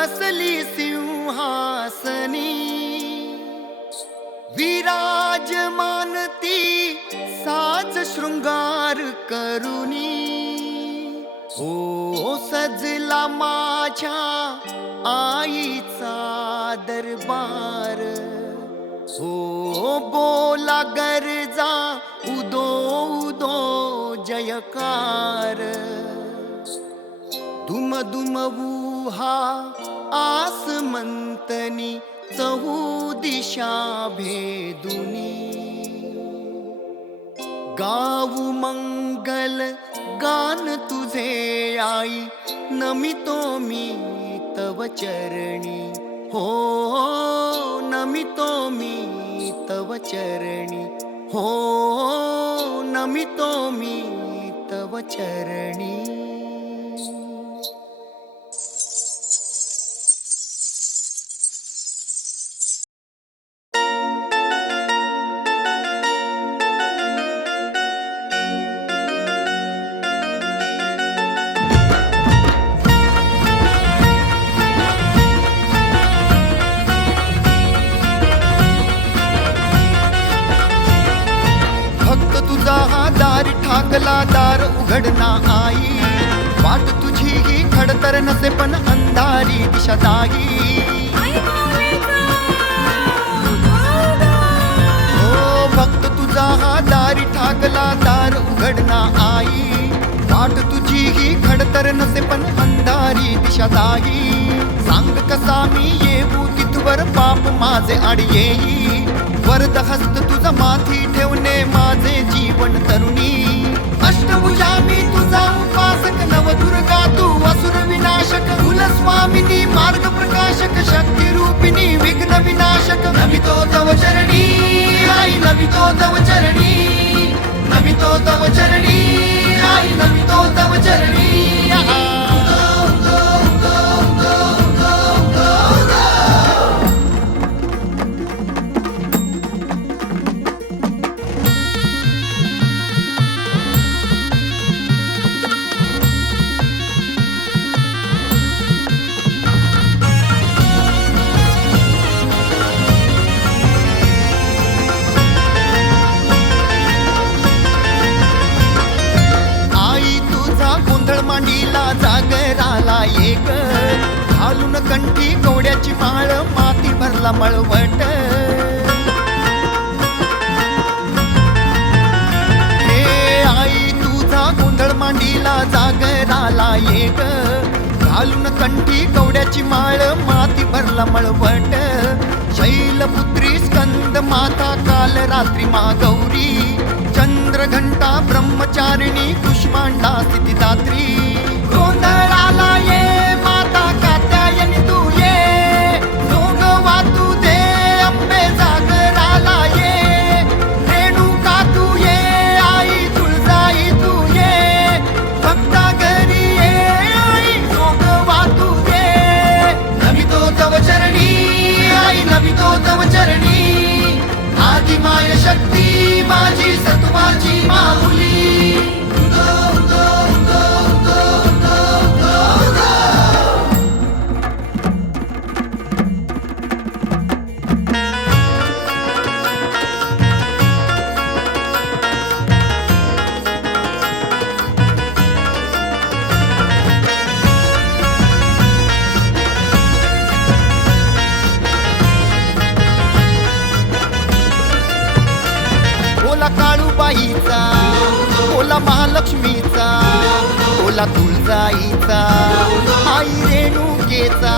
बसली सिंहासनी, विराजमान ती साज शृंगार करुनी. हो सजला माझ्या आईचा दरबार, हो बोला गरजा उदो उदो जयकार. दुम दुम वूहा आसमंतनी, चहू दिशा भेदुनी. गाऊ मंगल गान तुझे आई, नमितो मी तव चरणी. हो नमितो मी तव चरणी, हो नमितो मी तव चरणी. तुझा हा दार ठाकला, दार उघडना आई. वाट तुझी ही खडतर नसे पण अंधारी दिशा दाही. हो भक्त तुझा हा दारी ठाकला, दार उघडना आई. वाट तुझी ही खडतर नसे पण अंधारी दिशा दाही. सांग कसा मी येऊ तिथवर, पाप माझे आड येई. वरद हस्त तुझा माथी ठेवणे माझे जीवन तरुणी. अष्टभुजा मी तुझा उपासक, नवदुर्गा तू असुर विनाशक. कुलस्वामिनी मार्ग प्रकाशक, शक्ती रूपिणी विघ्न विनाशक. नमितो तव चरणी आई, नमितो तव चरणी, नमितो तव चरणी आई, नमितो तव चरणी. मांडीला जागराला एक, घालून कंठी कवड्याची माळ, माती भरला मळवट. हे आई तुझा गोंधळ मांडीला जागराला एक, घालून कंठी कवड्याची माळ, माती भरला मळवट. शैलपुत्री स्कंद माता काल रात्री मा गौरी. चंद्रघंटा ब्रह्मचारिणी कुष्मांडा स्थितिदात्री. गोंधळाला ये माता कात्यायनी तू ये, जोगवा तू दे अंबे जागराला ये. रेणुका तू ये आई, तुळजाई तू ये, भक्ता घरी ये आई, जोगवा तू दे. नमितो तव चरणी आई, नमितो तव चरणी. आदिमाय शक्ती माझी सत्वाची माऊली. ओला काळूबाईचा, ओला महालक्ष्मीचा, ओला तुळजाईचा, आई रेणुकेचा.